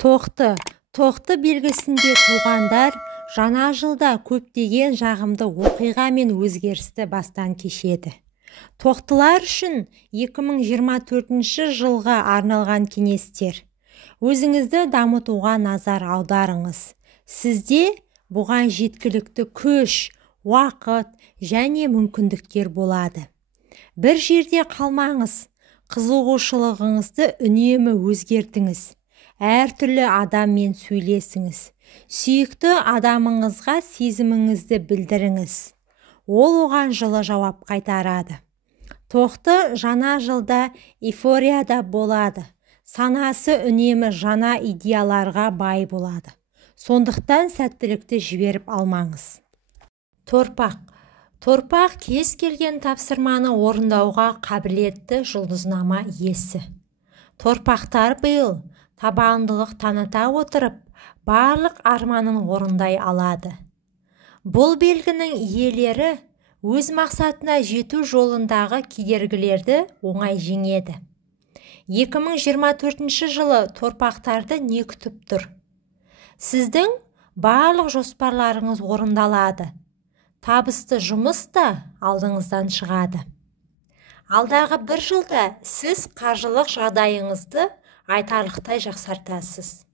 тоқты белгісінде туғандар жаңа жылда көптеген жағымды оқиға мен өзгерісті бастан кешеді. Тоқтылар үшін 2024 жылға арналған кеңестер. Өзіңізді дамытуға назар аударыңыз. Сізде бұған жеткілікті күш, уақыт және мүмкіндіктер болады. Бір жерде қалмаңыз, қызығушылығыңызды үнемі өзгертіңіз. Әртүрлі адаммен сөйлесіңіз. Сүйікті адамыңызға сезіміңізді білдіріңіз. Ол оған жылы жауап қайтарады. Тоқты жаңа жылда эйфорияда болады. Санасы үнемі жаңа идеяларға бай болады. Сондықтан сәттілікті жіберіп алмаңыз. Торпақ кез келген тапсырманы орындауға қабілетті жұлдызнама иесі. Торпақтар биыл табандылық таныта отырып, барлық арманын орындай алады. Бұл белгінің иелері өз мақсатына жету жолындағы кедергілерді оңай жеңеді. 2024 жылы торпақтарды не күтіп тұр? Сіздің барлық жоспарларыңыз орындалады. Табысты жұмыс та алдыңыздан шығады. Алдағы бір жылда сіз қаржылық жағдайыңызды айтарлықтай жақсартасыз.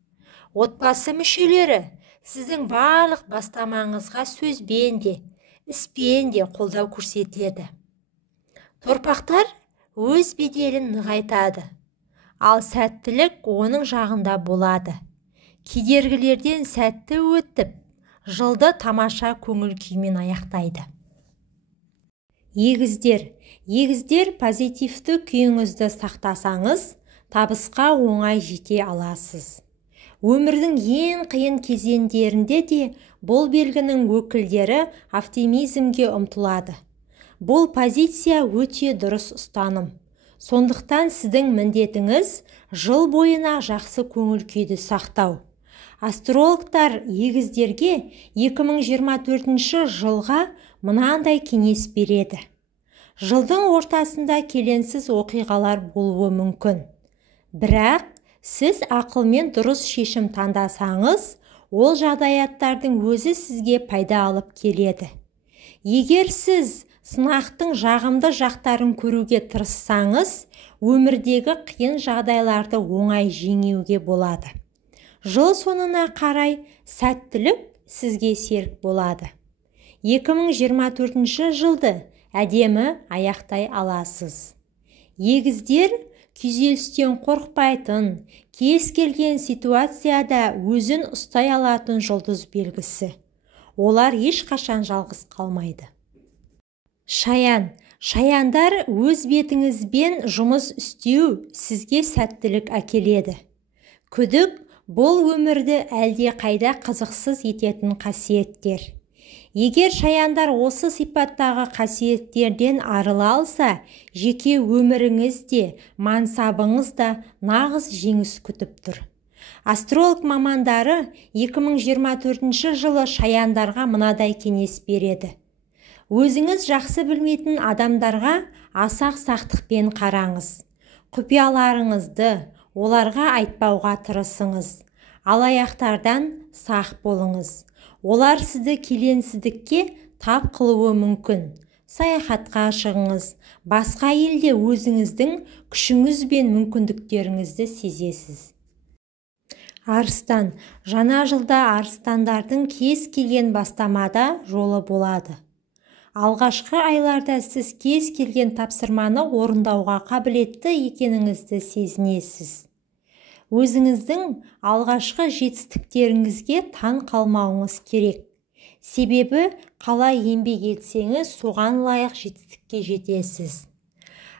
Отбасы мүшелері сіздің барлық бастамаңызға сөзбен де, іспен де қолдау көрсетеді. Торпақтар өз беделін нығайтады, ал сәттілік оның жағында болады. Кедергілерден сәтті өтіп, жылды тамаша көңіл күймен аяқтайды. Егіздер позитивті күйіңізді сақтасаңыз, табысқа оңай жете аласыз. Өмірдің ең қиын кезеңдерінде де бұл белгінің өкілдері оптимизмге ұмтылады. Бұл позиция өте дұрыс ұстаным. Сондықтан сіздің міндетіңіз жыл бойына жақсы көңіл күйді сақтау. Астрологтар егіздерге 2024 жылға мынандай кеңес береді. Жылдың ортасында келеңсіз оқиғалар болуы мүмкін. Бірақ сіз ақылмен дұрыс шешім таңдасаңыз, ол жағдаяттардың өзі сізге пайда алып келеді. Егер сіз сынақтың жағымды жақтарын көруге тырыссаңыз, өмірдегі қиын жағдайларды оңай жеңуге болады. Жыл соңына қарай сәттілік сізге серік болады. 2024 жылды әдемі аяқтай аласыз. Егіздер күйзелістен қорықпайтын, кез келген ситуацияда өзін ұстай алатын жұлдыз белгісі. Олар ешқашан жалғыз қалмайды. Шаяндар өз бетіңізбен жұмыс істеу сізге сәттілік әкеледі. Күдік бұл өмірді әлде қайда қызықсыз ететін қасиеттер. Егер шаяндар осы сипаттағы қасиеттерден арыла алса, жеке өміріңізде, мансабыңызда нағыз жеңіс күтіп тұр. Астролог мамандары 2024 жылы шаяндарға мынадай кеңес береді. Өзіңіз жақсы білмейтін адамдарға асақ сақтықпен қараңыз. Құпияларыңызды оларға айтпауға тырысыңыз. Алаяқтардан сақ болыңыз. Олар сізді келеңсіздікке тап қылуы мүмкін. Саяхатқа шығыңыз. Басқа елде өзіңіздің күшіңіз бен мүмкіндіктеріңізді сезесіз. Арыстан. Жаңа жылда арыстандардың кез келген бастамада жолы болады. Алғашқы айларда сіз кез келген тапсырманы орындауға қабілетті екеніңізді сезінесіз. Өзіңіздің алғашқы жетістіктеріңізге таң қалмауыңыз керек. Себебі қалай еңбек етсеңіз, соған лайық жетістікке жетесіз.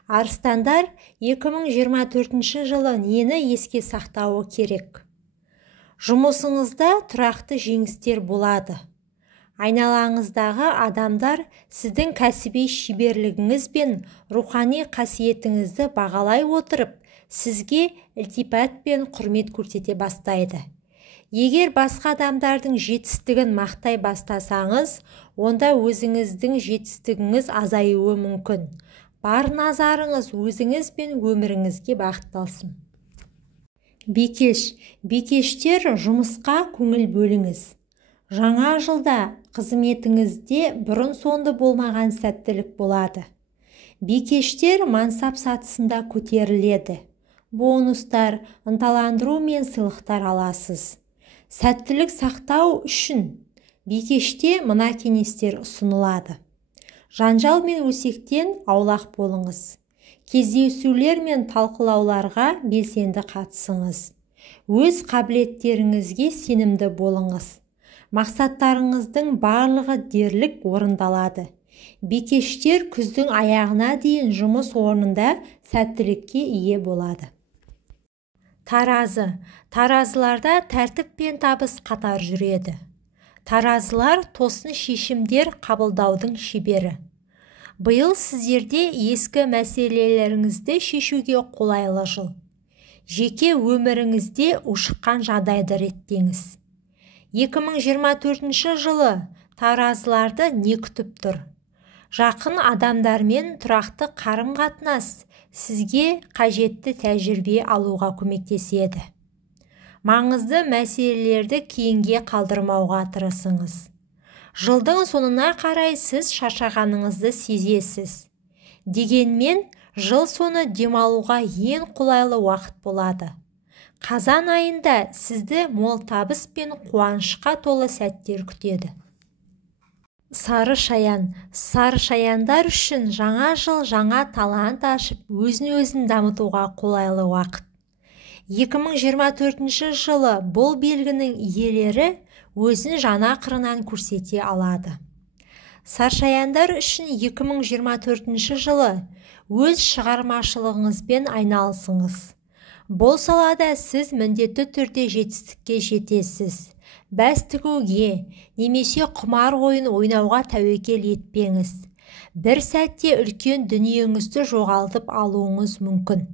Арыстандар 2024 жылы нені еске сақтауы керек? Жұмысыңызда тұрақты жеңістер болады. Айналаңыздағы адамдар сіздің кәсіби шеберлігіңіз бен рухани қасиетіңізді бағалай отырып, сізге ілтипат пен құрмет көрсете бастайды. Егер басқа адамдардың жетістігін мақтай бастасаңыз, онда өзіңіздің жетістігіңіз азаюы мүмкін. Бар назарыңыз өзіңіз бен өміріңізге бағытталсын. Бикештер, жұмысқа көңіл бөліңіз. Жаңа жылда қызметіңізде бұрын-соңды болмаған сәттілік болады. Бикештер мансап сатысында көтеріледі. Бонустар, ынталандыру мен сыйлықтар аласыз. Сәттілік сақтау үшін бикеште мына кеңестер ұсынылады. Жанжал мен өсектен аулақ болыңыз. Кездесулер мен талқылауларға белсенді қатысыңыз. Өз қабілеттеріңізге сенімді болыңыз. Мақсаттарыңыздың барлығы дерлік орындалады. Бикештер күздің аяғына дейін жұмыс орнында сәттілікке ие болады. Таразыларда тәртіп пен табыс қатар жүреді. Таразылар тосын шешімдер қабылдаудың шебері. Биыл сіздерде ескі мәселелеріңізді шешуге қолайлы жыл. Жеке өміріңізде ушыққан жағдайды реттеңіз. 2024 жылы таразыларды не күтіп тұр? Жақын адамдармен тұрақты қарым-қатынас сізге қажетті тәжірибе алуға көмектеседі. Маңызды мәселелерді кейінге қалдырмауға тырысыңыз. Жылдың соңына қарай сіз шаршағаныңызды сезесіз. Дегенмен, жыл соңы демалуға ең қолайлы уақыт болады. Қазан айында сізді мол табыс пен қуанышқа толы сәттер күтеді. Сары шаяндар үшін жаңа жыл жаңа талант ашып, өзін дамытуға қолайлы уақыт. 2024 жылы бұл белгінің иелері өзін жаңа қырынан көрсете алады. Саршаяндар үшін 2024 жылы өз шығармашылығыңызбен айналысыңыз. Бұл салада сіз міндетті түрде жетістікке жетесіз. Бәс тігуге немесе құмар ойын ойнауға тәуекел етпеңіз. Бір сәтте үлкен дүниеңізді жоғалтып алуыңыз мүмкін.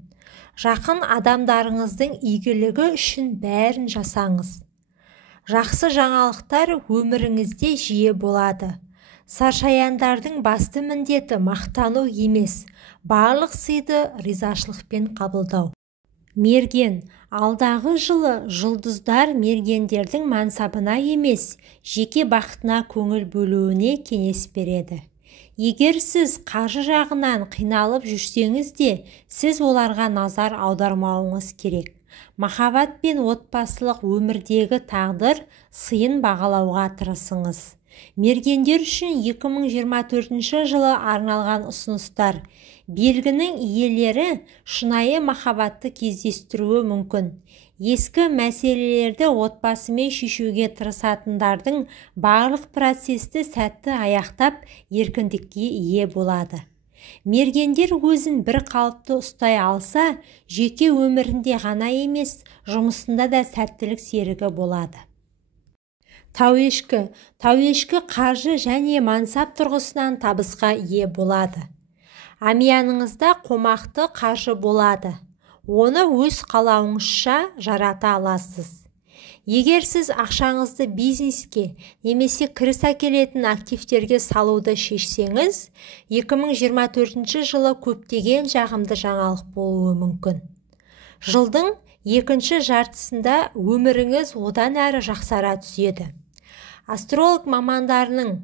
Жақын адамдарыңыздың игілігі үшін бәрін жасаңыз. Жақсы жаңалықтар өміріңізде жиі болады. Саршаяндардың басты міндеті мақтану емес, барлық сыйды ризашылықпен қабылдау. Мерген, алдағы жылы жұлдыздар мергендердің мансабына емес, жеке бақытына көңіл бөлуіне кеңес береді. Егер сіз қаржы жағынан қиналып жүрсеңіз де, сіз оларға назар аудармауыңыз керек. Махаббат пен отбасылық өмірдегі тағдыр сыйын бағалауға тырысыңыз. Мергендер үшін 2024 жылы арналған ұсыныстар. Белгінің иелері шынайы махаббатты кездестіруі мүмкін. Ескі мәселелерді отбасымен шешуге тырысатындардың барлық процесті сәтті аяқтап еркіндікке ие болады. Мергендер өзін бір қалыпты ұстай алса, жеке өмірінде ғана емес, жұмысында да сәттілік серігі болады. Тауешкі қаржы және мансап тұрғысынан табысқа ие болады. Амияныңызда қомақты қаржы болады. Оны өз қалауыңызша жарата аласыз. Егер сіз ақшаңызды бизнеске немесе кіріс әкелетін активтерге салуды шешсеңіз, 2024 жылы көптеген жағымды жаңалық болуы мүмкін. Жылдың екінші жартысында өміріңіз одан әрі жақсара түседі. Астролог мамандарының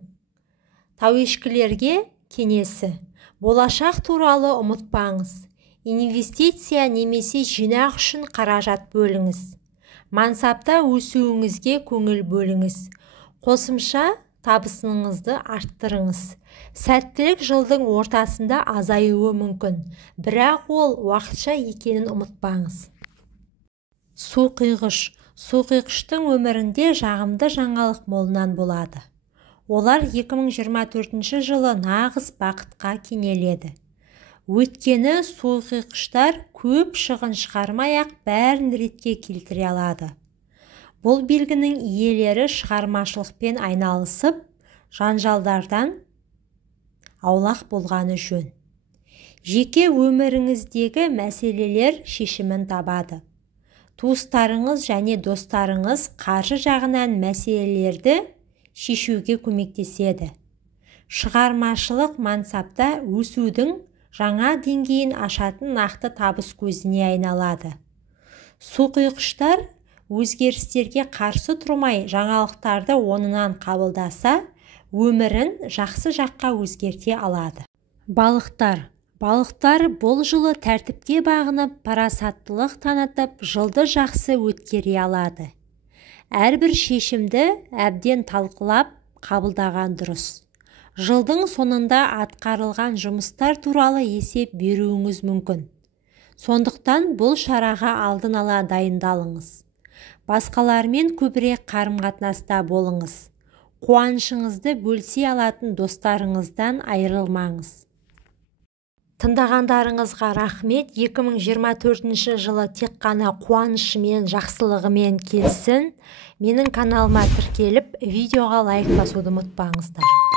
тауешкілерге кеңесі: болашақ туралы ұмытпаңыз. Инвестиция немесе жинақ үшін қаражат бөліңіз. Мансапта өсуіңізге көңіл бөліңіз. Қосымша табысыңызды арттырыңыз. Сәттілік жылдың ортасында азаюы мүмкін, бірақ ол уақытша екенін ұмытпаңыз. Суқиғыштың өмірінде жағымды жаңалық молынан болады. Олар 2024 жылы нағыз бақытқа кенеледі. Өйткені суқиғыштар көп шығын шығармай-ақ бәрін ретке келтіре алады. Бұл белгінің иелері шығармашылықпен айналысып, жанжалдардан аулақ болғаны жөн. Жеке өміріңіздегі мәселелер шешімін табады. Туыстарыңыз және достарыңыз қаржы жағынан мәселелерді шешуге көмектеседі. Шығармашылық мансапта өсудің жаңа деңгейін ашатын нақты табыс көзіне айналады. Суқұйқыштар өзгерістерге қарсы тұрмай жаңалықтарды онынан қабылдаса, өмірін жақсы жаққа өзгерте алады. Балықтар бұл жылы тәртіпке бағынып, парасаттылық танытып, жылды жақсы өткере алады. Әрбір шешімді әбден талқылап, қабылдаған дұрыс. Жылдың соңында атқарылған жұмыстар туралы есеп беруіңіз мүмкін. Сондықтан бұл шараға алдын ала дайындалыңыз. Басқалармен көбірек қарым-қатынаста болыңыз. Қуанышыңызды бөлісе алатын достарыңыздан айырылмаңыз. Тыңдағандарыңызға рахмет. 2024 жылы тек қана қуанышымен, жақсылығымен келсін. Менің каналыма тіркеліп, видеоға лайк басуды ұмытпаңыздар.